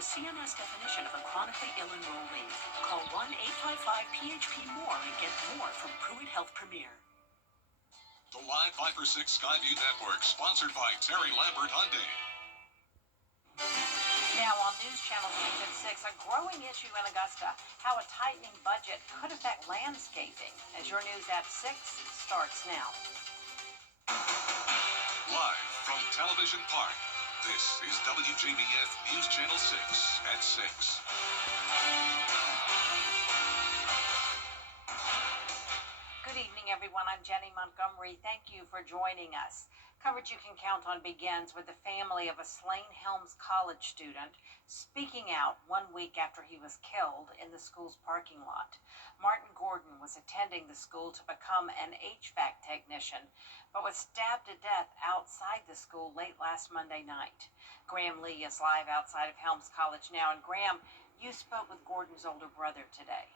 the CMS definition of a chronically ill enrollee. Call 1-855-PHP-MORE and get more from Pruitt Health Premier. The Live 5 for 6 Skyview Network, sponsored by Terry Lambert Hyundai. Now on News Channel 6 at 6, a growing issue in Augusta, how a tightening budget could affect landscaping. As your News at 6 starts now. Live from Television Park, this is WJBF News Channel 6 at 6. Good evening, everyone. I'm Jenny Montgomery. Thank you for joining us. Coverage you can count on begins with the family of a slain Helms College student speaking out 1 week after he was killed in the school's parking lot. Martin Gordon was attending the school to become an HVAC technician, but was stabbed to death outside the school late last Monday night. Graham Lee is live outside of Helms College now. And Graham, you spoke with Gordon's older brother today.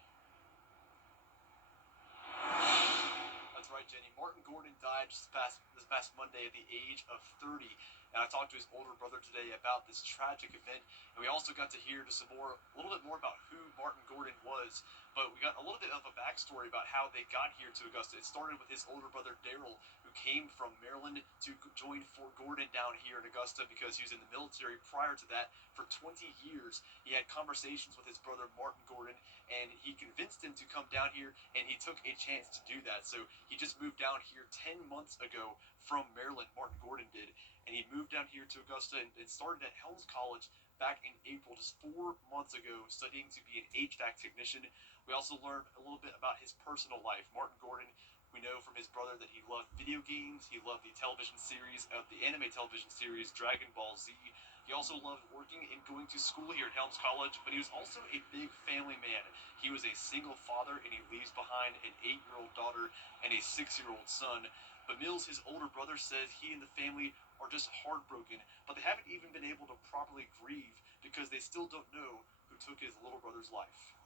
That's right, Jenny. Martin Gordon died this past Monday at the age of 30. And I talked to his older brother today about this tragic event. And we also got to hear a little bit more about who Martin Gordon was. But we got a little bit of a backstory about how they got here to Augusta. It started with his older brother, Daryl, who came from Maryland to join Fort Gordon down here in Augusta because he was in the military prior to that for 20 years. He had conversations with his brother, Martin Gordon, and he convinced him to come down here, and he took a chance to do that. So he just moved down here 10 months ago from Maryland, Martin Gordon did, and he moved down here to Augusta and started at Helms College back in April, just 4 months ago, studying to be an HVAC technician. We also learned a little bit about his personal life. Martin Gordon, we know from his brother that he loved video games. He loved the television series, the anime television series, Dragon Ball Z. He also loved working and going to school here at Helms College, but he was also a big family man. He was a single father, and he leaves behind an 8-year-old daughter and a 6-year-old son. But Mills, his older brother, says he and the family are just heartbroken, but they haven't even been able to properly grieve because they still don't know who took his little brother's life.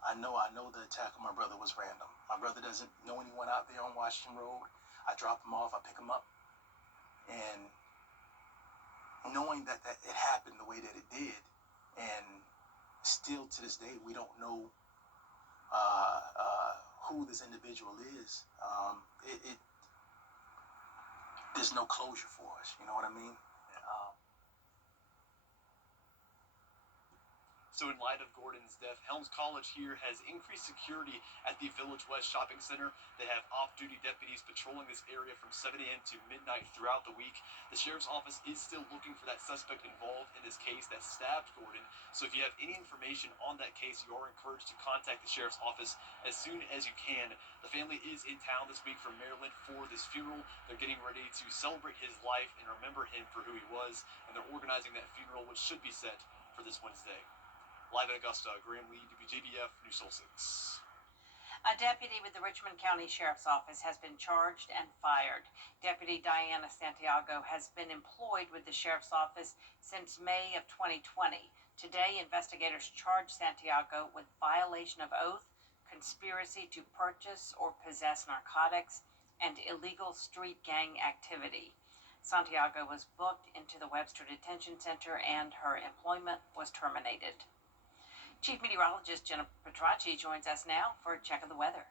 I know the attack on my brother was random. My brother doesn't know anyone out there on Washington Road. I drop him off, I pick him up. And knowing that it happened the way that it did, and still to this day, we don't know who this individual is. There's no closure for us, you know what I mean? So in light of Gordon's death, Helms College here has increased security at the Village West Shopping Center. They have off-duty deputies patrolling this area from 7 a.m. to midnight throughout the week. The sheriff's office is still looking for that suspect involved in this case that stabbed Gordon. So if you have any information on that case, you are encouraged to contact the sheriff's office as soon as you can. The family is in town this week from Maryland for this funeral. They're getting ready to celebrate his life and remember him for who he was, and they're organizing that funeral, which should be set for this Wednesday. Live in Augusta, Graham Lee, WJBF, News Channel 6. A deputy with the Richmond County Sheriff's Office has been charged and fired. Deputy Diana Santiago has been employed with the Sheriff's Office since May of 2020. Today, investigators charged Santiago with violation of oath, conspiracy to purchase or possess narcotics, and illegal street gang activity. Santiago was booked into the Webster Detention Center and her employment was terminated. Chief Meteorologist Jenna Petracci joins us now for a check of the weather.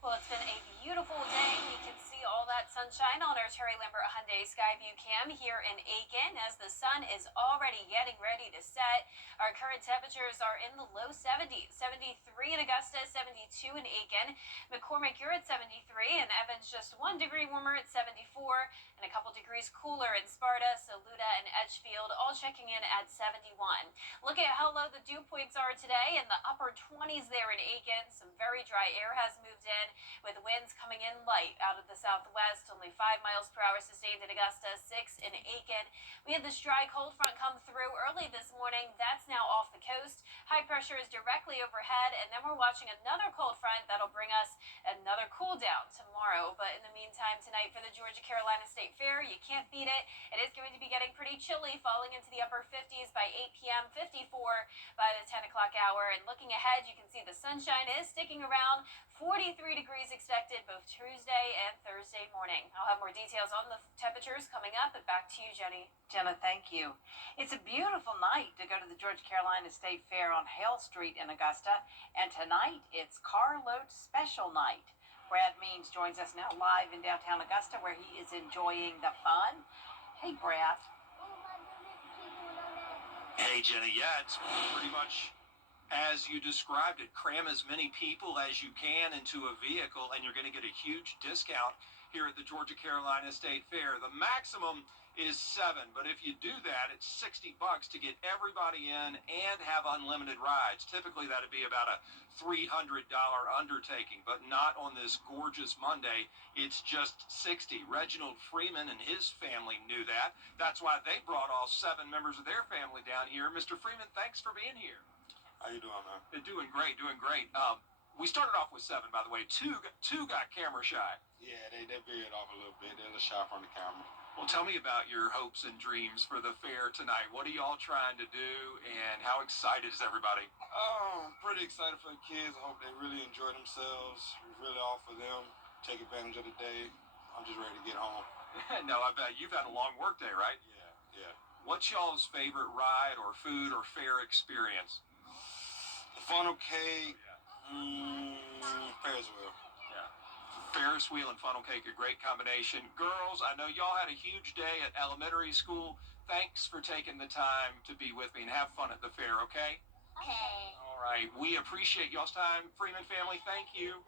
Well, it's been a beautiful day. We can see all that sunshine on our Terry Lambert Hyundai Skyview cam here in Aiken as the sun is already getting ready to set. Our current temperatures are in the low 70s, 73 in Augusta, 72 in Aiken. McCormick, you're at 73, and Evans just 1 degree warmer at 74, and a couple degrees cooler in Sparta, Saluda, and Edgefield, all checking in at 71. Look at how low the dew points are today in the upper 20s there in Aiken. Some very dry air has moved in, with winds coming in light out of the southwest, only 5 miles per hour sustained in Augusta, 6 in Aiken. We had this dry cold front come through early this morning. That's now off the coast. High pressure pressure is directly overhead, and then we're watching another cold front that'll bring us another cool down tomorrow. But in the meantime, tonight for the Georgia-Carolina State Fair, you can't beat it. It is going to be getting pretty chilly, falling into the upper 50s by 8 p.m., 54 by the 10 o'clock hour. And looking ahead, you can see the sunshine is sticking around. 43 degrees expected both Tuesday and Thursday morning. I'll have more details on the temperatures coming up, but back to you, Jenny. Jenna, thank you. It's a beautiful night to go to the Georgia-Carolina State Fair on Hale Street in Augusta, and tonight it's carload special night. Brad Means joins us now live in downtown Augusta, where he is enjoying the fun. Hey, Brad. Hey, Jenny. Yeah, it's pretty much as you described it. Cram as many people as you can into a vehicle, and you're going to get a huge discount here at the Georgia-Carolina State Fair. The maximum is 7, but if you do that, it's $60 to get everybody in and have unlimited rides. Typically, that'd be about a $300 undertaking, but not on this gorgeous Monday. It's just 60. Reginald Freeman and his family knew that. That's why they brought all 7 members of their family down here. Mr. Freeman, thanks for being here. How you doing, man? Doing great, doing great. We started off with 7, by the way. Two got camera shy. Yeah, they veered off a little bit. They're a little shy from the camera. Well, tell me about your hopes and dreams for the fair tonight. What are y'all trying to do, and how excited is everybody? Oh, I'm pretty excited for the kids. I hope they really enjoy themselves. We're really all for them. Take advantage of the day. I'm just ready to get home. No, I bet you've had a long work day, right? Yeah. What's y'all's favorite ride or food or fair experience? The funnel cake, Ferris wheel. Ferris wheel and funnel cake, a great combination. Girls, I know y'all had a huge day at elementary school. Thanks for taking the time to be with me and have fun at the fair, okay? Okay. All right. We appreciate y'all's time. Freeman family, thank you.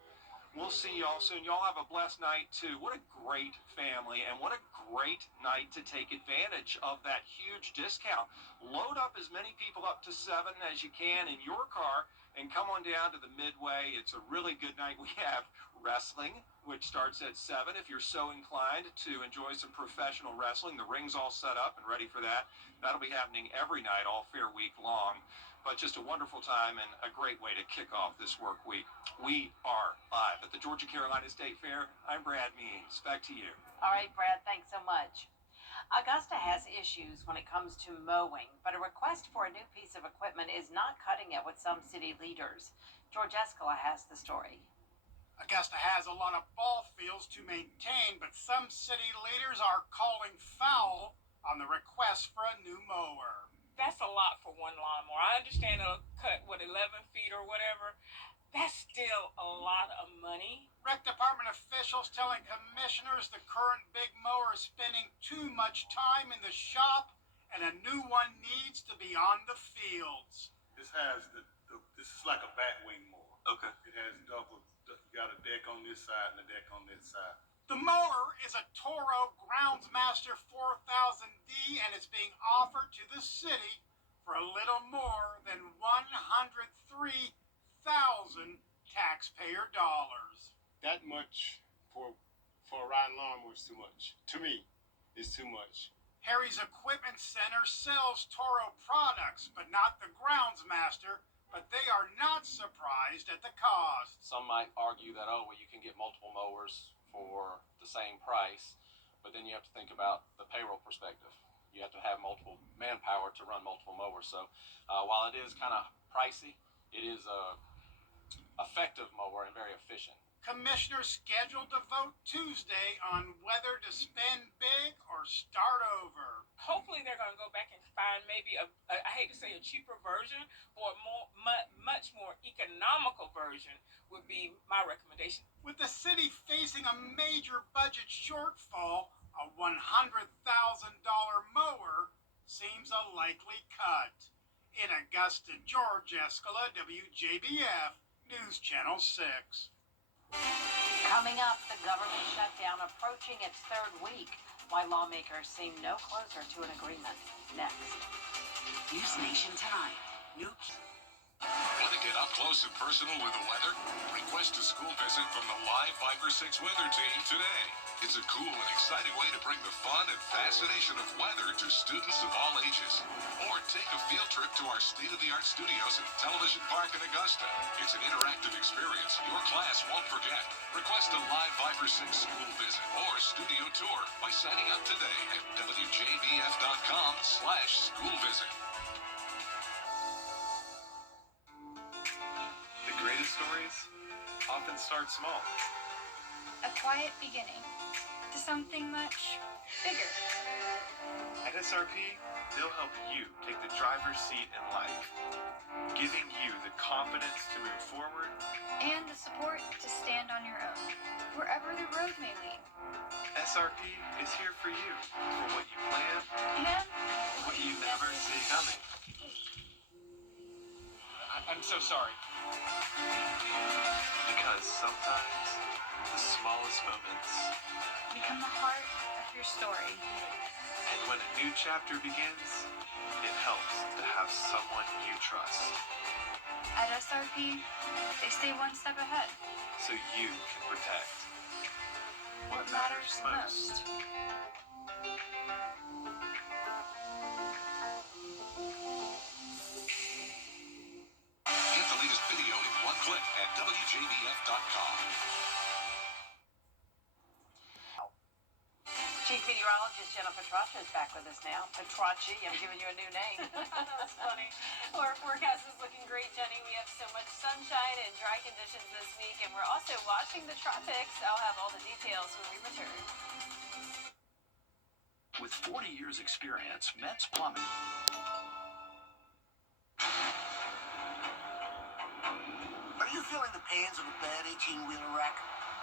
We'll see y'all soon. Y'all have a blessed night, too. What a great family, and what a great night to take advantage of that huge discount. Load up as many people up to 7 as you can in your car and come on down to the Midway. It's a really good night. We have wrestling, which starts at 7 if you're so inclined to enjoy some professional wrestling. The ring's all set up and ready for that. That'll be happening every night all fair week long. But just a wonderful time and a great way to kick off this work week. We are live at the Georgia-Carolina State Fair. I'm Brad Means. Back to you. All right, Brad, thanks so much. Augusta has issues when it comes to mowing, but a request for a new piece of equipment is not cutting it with some city leaders. George Escala has the story. Augusta has a lot of ball fields to maintain, but some city leaders are calling foul on the request for a new mower. That's a lot for one lawnmower. I understand it'll cut, 11 feet or whatever. That's still a lot of money. Rec department officials telling commissioners the current big mower is spending too much time in the shop and a new one needs to be on the fields. This has this is like a batwing mower. Okay. It has double. You got a deck on this side and a deck on this side. The mower is a Toro Groundsmaster 4000D and it's being offered to the city for a little more than $103,000 taxpayer dollars. That much for a riding lawnmower is too much. To me, it's too much. Harry's Equipment Center sells Toro products, but not the Groundsmaster, but they are not surprised at the cost. Some might argue that, you can get multiple mowers for the same price, but then you have to think about the payroll perspective. You have to have multiple manpower to run multiple mowers. So while it is kind of pricey, it is a effective mower and very efficient. Commissioners scheduled to vote Tuesday on whether to spend big or start over. Hopefully they're going to go back and find maybe I hate to say a cheaper version, or a much more economical version would be my recommendation. With the city facing a major budget shortfall, a $100,000 mower seems a likely cut. In Augusta, George Escala, WJBF, News Channel 6. Coming up, the government shutdown approaching its 3rd week, why lawmakers seem no closer to an agreement. Next. News Nation Tonight. Want to get up close and personal with the weather? Request a school visit from the live 5 or 6 weather team today. It's a cool and exciting way to bring the fun and fascination of weather to students of all ages. Or take a field trip to our state-of-the-art studios at Television Park in Augusta. It's an interactive experience your class won't forget. Request a live Viper 6 school visit or studio tour by signing up today at WJBF.com/school visit. The greatest stories often start small. A quiet beginning to something much bigger. At SRP, they'll help you take the driver's seat in life, giving you the confidence to move forward And the support to stand on your own, wherever the road may lead. SRP is here for you, for what you plan And what you never see coming. I'm so sorry. Because sometimes the smallest moments, become the heart of your story. and when a new chapter begins, it helps to have someone you trust, At SRP, they stay one step ahead. so you can protect What matters most. Get the latest video in one click at WJBF.com. Chief Meteorologist Jennifer Petracci is back with us now. Petracci, I'm giving you a new name. That's funny. Our forecast is looking great, Jenny. We have so much sunshine and dry conditions this week, and we're also watching the tropics. I'll have all the details when we return. With 40 years experience, Metz Plumbing. Are you feeling the pains of a bad 18-wheeler wreck?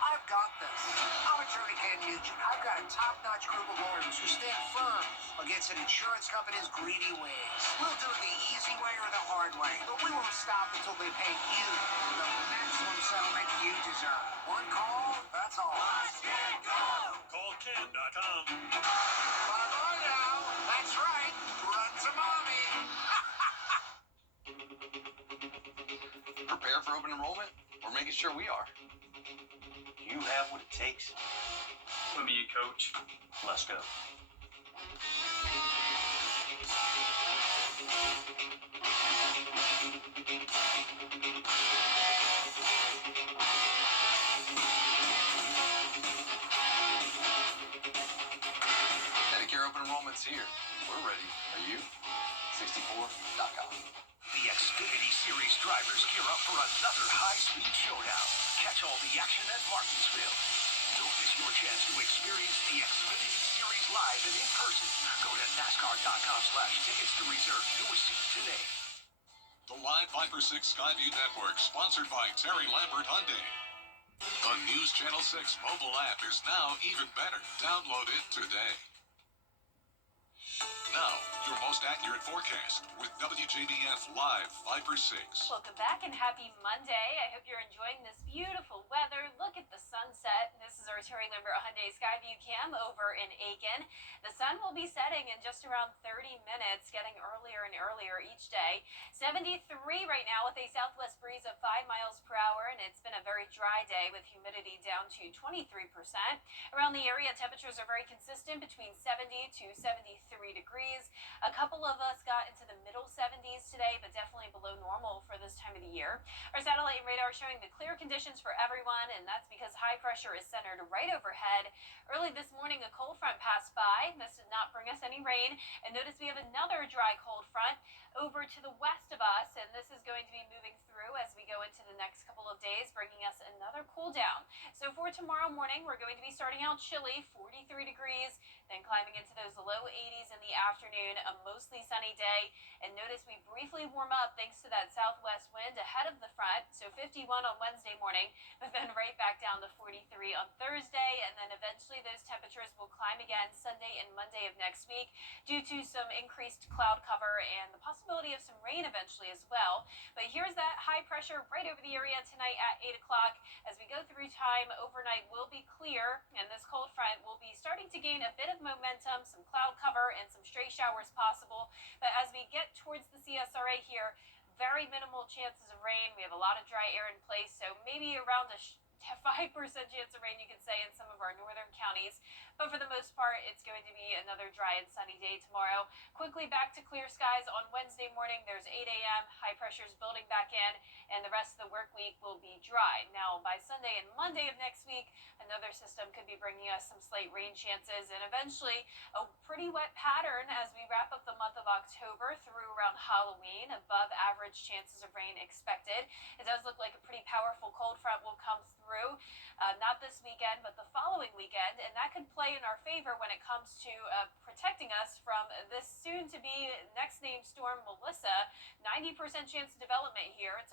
I've got this. I'm attorney Ken Nugent. I've got a top-notch group of lawyers who stand firm against an insurance company's greedy ways. We'll do it the easy way or the hard way, but we won't stop until they pay you the maximum settlement you deserve. One call, that's all. Let's get go! CallKen.com. Bye-bye now. That's right. Run to mommy. Prepare for open enrollment? We're making sure we are. You have what it takes. Let me, coach. Let's go. Medicare open enrollment's here. We're ready. Are you? 64.com. The Xfinity Series drivers gear up for another high-speed showdown. Catch all the action at Martinsville. Don't miss your chance to experience the Xfinity Series live and in person. Go to NASCAR.com/tickets to reserve your seat today. The live Viper 6 Skyview Network, sponsored by Terry Lambert Hyundai. The News Channel 6 mobile app is now even better. Download it today. Now, your most accurate forecast with WJBF Live Viper 6. Welcome back and happy Monday. I hope you're enjoying this beautiful weather. Look at the sunset. This is our Terry Lambert Hyundai Skyview Cam over in Aiken. The sun will be setting in just around 30 minutes, getting earlier and earlier each day. 73 right now with a southwest breeze of 5 miles per hour, and it's been a very dry day with humidity down to 23%. Around the area, temperatures are very consistent between 70 to 73 degrees. A couple of us got into the middle 70s today, but definitely below normal for this time of the year. Our satellite and radar showing the clear conditions for everyone, and that's because high pressure is centered right overhead. Early this morning, a cold front passed by. This did not bring us any rain. And notice we have another dry cold front over to the west of us, and this is going to be moving through as we go into the next couple of days, bringing us another cool down. So for tomorrow morning, we're going to be starting out chilly, 43 degrees, then climbing into those low 80s in the afternoon, a mostly sunny day. And notice we briefly warm up thanks to that southwest wind ahead of the front. So 51 on Wednesday morning, but then right back down to 43 on Thursday. And then eventually those temperatures will climb again Sunday and Monday of next week due to some increased cloud cover and the possibility of some rain eventually as well. But here's that high pressure right over the area tonight at 8 o'clock. As we go through time, overnight will be clear, and this cold front will be starting to gain a bit of momentum, some cloud cover and some stray showers possible. But as we get towards the CSRA here, very minimal chances of rain. We have a lot of dry air in place, so maybe around a 5% chance of rain, you could say, in some of our northern counties. But for the most part, it's going to be another dry and sunny day tomorrow. Quickly back to clear skies on Wednesday morning. There's 8 a.m. High pressure's building back in, and the rest of the work week will be dry. Now, by Sunday and Monday of next week, another system could be bringing us some slight rain chances, and eventually a pretty wet pattern as we wrap up the month of October through around Halloween. Above average chances of rain expected. It does look like a pretty powerful cold front will come through, not this weekend, but the following weekend, and that could play in our favor when it comes to protecting us from this soon-to-be next-named storm, Melissa. 90% chance of development here. It's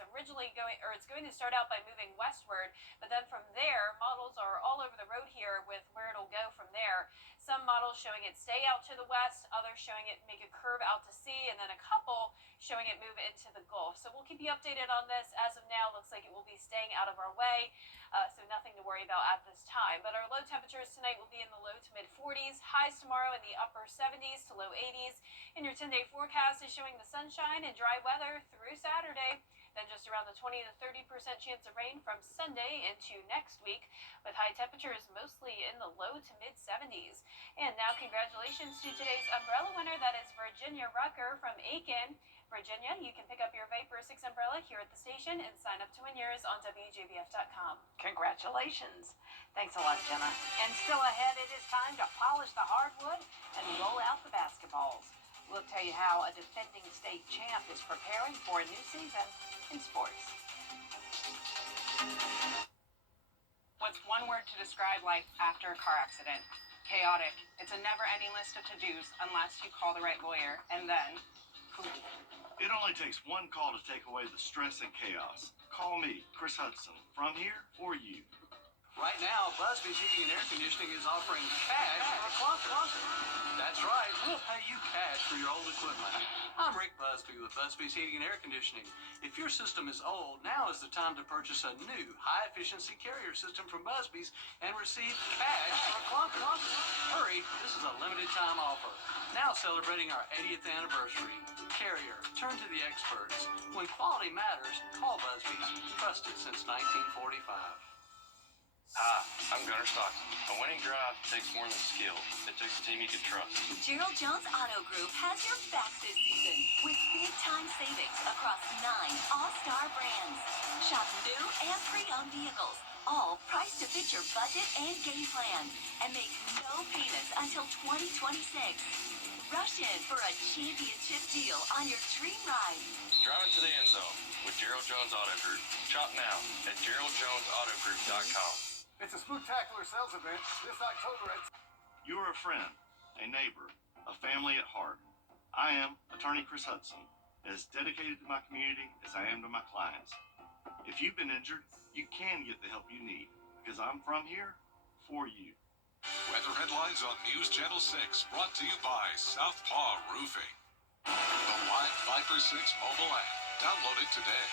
going to start out by moving westward, but then from there, models are all over the road here with where it'll go from there. Some models showing it stay out to the west, others showing it make a curve out to sea, and then a couple showing it move into the Gulf. So we'll keep you updated on this. As of now, looks like it will be staying out of our way, so nothing to worry about at this time. But our low temperatures tonight will be in the low to mid 40s, highs tomorrow in the upper 70s to low 80s. And your 10-day forecast is showing the sunshine and dry weather through Saturday. Then just around the 20 to 30% chance of rain from Sunday into next week, with high temperatures mostly in the low to mid 70s. And now congratulations to today's umbrella winner. That is Virginia Rucker from Aiken. Virginia, you can pick up your Vapor 6 umbrella here at the station and sign up to win yours on WJBF.com. Congratulations. Thanks a lot, Jenna. And still ahead, it is time to polish the hardwood and roll out the basketballs. We'll tell you how a defending state champ is preparing for a new season in sports. What's one word to describe life after a car accident? Chaotic. It's a never-ending list of to-dos unless you call the right lawyer, and then poof. It only takes one call to take away the stress and chaos. Call me, Chris Hudson, from here for you. Right now, Busby's Heating and Air Conditioning is offering cash for a closet. That's right, we'll pay you cash for your old equipment. I'm Rick Busby with Busby's Heating and Air Conditioning. If your system is old, now is the time to purchase a new high-efficiency carrier system from Busby's and receive cash for a closet. Hurry, this is a limited-time offer. Now celebrating our 80th anniversary. Carrier, turn to the experts. When quality matters, call Busby's. Trusted since 1945. Hi, I'm Gunnar Stockton. A winning drive takes more than skill. It takes a team you can trust. Gerald Jones Auto Group has your back this season with big-time savings across 9 all-star brands. Shop new and pre-owned vehicles, all priced to fit your budget and game plan, and make no payments until 2026. Rush in for a championship deal on your dream ride. Driving to the end zone with Gerald Jones Auto Group. Shop now at GeraldJonesAutoGroup.com. It's a spectacular sales event this October at... You're a friend, a neighbor, a family at heart. I am Attorney Chris Hudson, as dedicated to my community as I am to my clients. If you've been injured, you can get the help you need, because I'm from here for you. Weather headlines on News Channel 6, brought to you by Southpaw Roofing. The Live 5 for 6 mobile app. Download it today.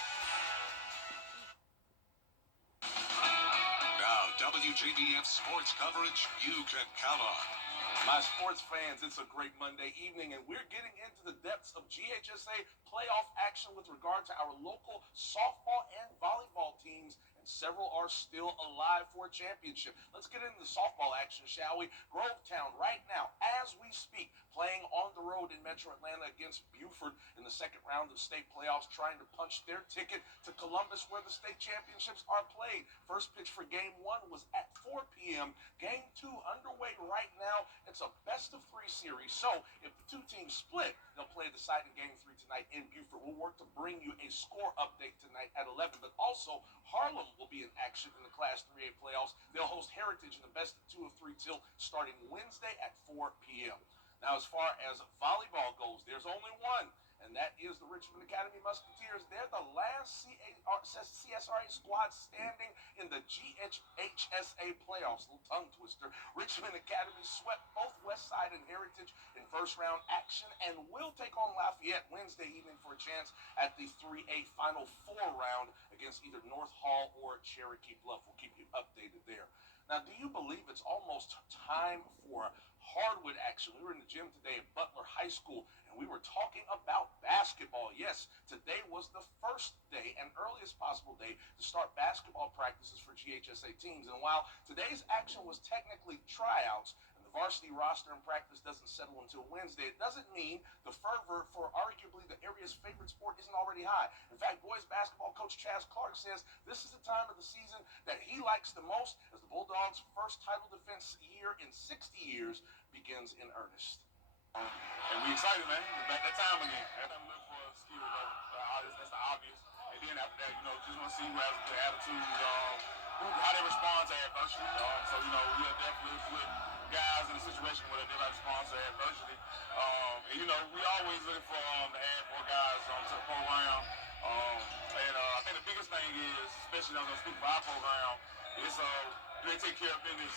Now, WJBF sports coverage you can count on. My sports fans, it's a great Monday evening, and we're getting into the depths of GHSA playoff action with regard to our local softball and volleyball teams, and several are still alive for a championship. Let's get into the softball action, shall we? Grovetown, right now, as we speak, playing on the road in Metro Atlanta against Buford in the second round of state playoffs, trying to punch their ticket to Columbus, where the state championships are played. First pitch for Game 1 was at 4 p.m. Game 2 underway right now. It's a best-of-3 series, so if the two teams split, they'll play the side in Game 3 tonight in Buford. We'll work to bring you a score update tonight at 11, but also Harlem will be in action in the Class 3A playoffs. They'll host Heritage in the best-of-2 of 3 till starting Wednesday at 4 p.m. Now, as far as volleyball goes, there's only one, and that is the Richmond Academy Musketeers. They're the last CSRA squad standing in the GHSA playoffs. Little tongue twister. Richmond Academy swept both Westside and Heritage in first-round action and will take on Lafayette Wednesday evening for a chance at the 3A Final Four round against either North Hall or Cherokee Bluff. We'll keep you updated there. Now, do you believe it's almost time for hardwood action? We were in the gym today at Butler High School, and we were talking about basketball. yes, today was the first day and earliest possible day to start basketball practices for GHSA teams. And while today's action was technically tryouts, and the varsity roster and practice doesn't settle until Wednesday, it doesn't mean the fervor for arguably the area's favorite sport isn't already high. In fact, boys basketball coach Chaz Clark says this is the time of the season that he likes the most as the Bulldogs' first title defense year in 60 years begins in earnest. And we excited, man. We're back that time again. Every time we look for a skill, that's the obvious. And then after that, just want to see who has a good attitude, how they respond to adversity. So, we are definitely put guys in a situation where they might respond to adversity. We always look for to add more guys to the program. I think the biggest thing is, especially I'm going to speak for our program, is they take care of business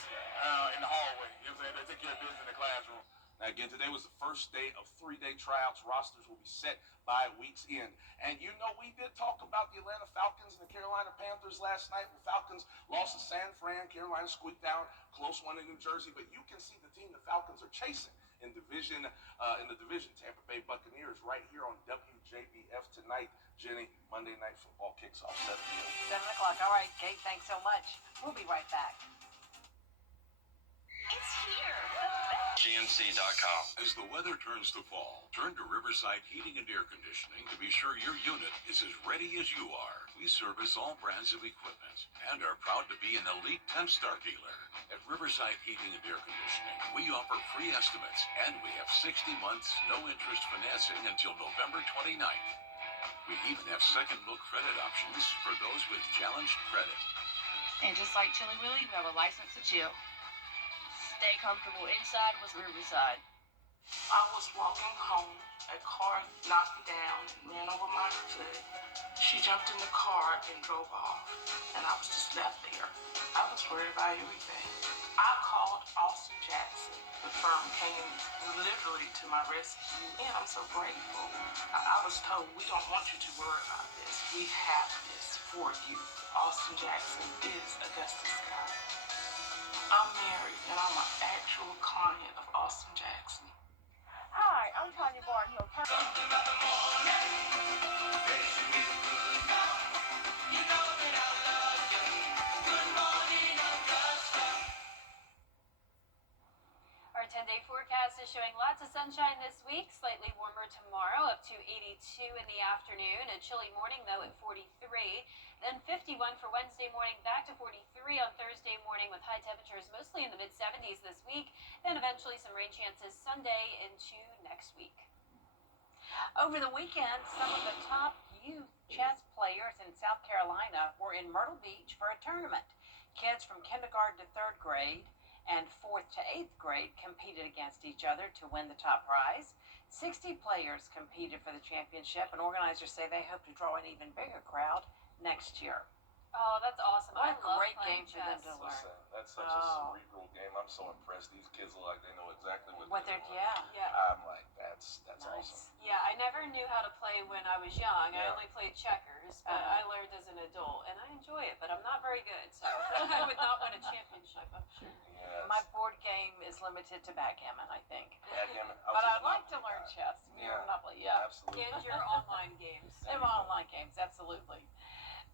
in the hallway. You know what I'm saying? They take care of business in the classroom. Now, again, today was the first day of 3-day tryouts. Rosters will be set by week's end. And we did talk about the Atlanta Falcons and the Carolina Panthers last night. The Falcons lost to San Fran. Carolina squeaked down, close one in New Jersey. But you can see the team the Falcons are chasing in the division, Tampa Bay Buccaneers, right here on WJBF tonight. Jenny, Monday Night Football kicks off 7 p.m. 7 o'clock. All right, Kate, thanks so much. We'll be right back. It's here. GMC.com. As the weather turns to fall, turn to Riverside Heating and Air Conditioning to be sure your unit is as ready as you are. We service all brands of equipment and are proud to be an elite 10-star dealer. At Riverside Heating and Air Conditioning, we offer free estimates and we have 60 months no-interest financing until November 29th. We even have second-look credit options for those with challenged credit. And just like Chili Willy, we have a license to chill. Stay comfortable inside with Riverside. I was walking home. A car knocked me down and ran over my foot. She jumped in the car and drove off. And I was just left there. I was worried about everything. I called Austin Jackson. The firm came literally to my rescue. And I'm so grateful. I was told, we don't want you to worry about this. We have this for you. Austin Jackson is Augustus Scott. I'm married, and I'm an actual client of Austin Jackson. Hi, I'm Tanya Barton. Something about the morning makes you feel good now. You know that I love you. Good morning, Augusta. Our 10-day forecast is showing lots of sunshine this week, slightly warmer tomorrow, up to 82 in the afternoon. A chilly morning, though, at 43. Then 51 for Wednesday morning, back to 43 on Thursday morning with high temperatures mostly in the mid-70s this week. Then eventually some rain chances Sunday into next week. Over the weekend, some of the top youth chess players in South Carolina were in Myrtle Beach for a tournament. Kids from kindergarten to 3rd grade and 4th to 8th grade competed against each other to win the top prize. 60 players competed for the championship, and organizers say they hope to draw an even bigger crowd next year. Oh, that's awesome. What I a love great playing game for them chess. to learn. Listen, that's such a cerebral game. I'm so impressed. These kids look like they know exactly what they're doing. Yeah. I'm like, that's Nice. awesome. Yeah, I never knew how to play when I was young. I Yeah. only played checkers, but I learned as an adult, and I enjoy it, but I'm not very good, so I would not win a championship, I'm sure. Yes. My board game is limited to backgammon, I think. Backgammon. But I'd like to learn chess. Monopoly, yeah. Absolutely. And your online games. Them online games, absolutely.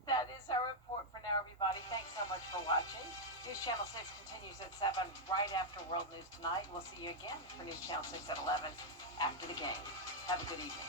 That is our report for now, everybody. Thanks so much for watching. News Channel 6 continues at 7 right after World News Tonight. We'll see you again for News Channel 6 at 11 after the game. Have a good evening.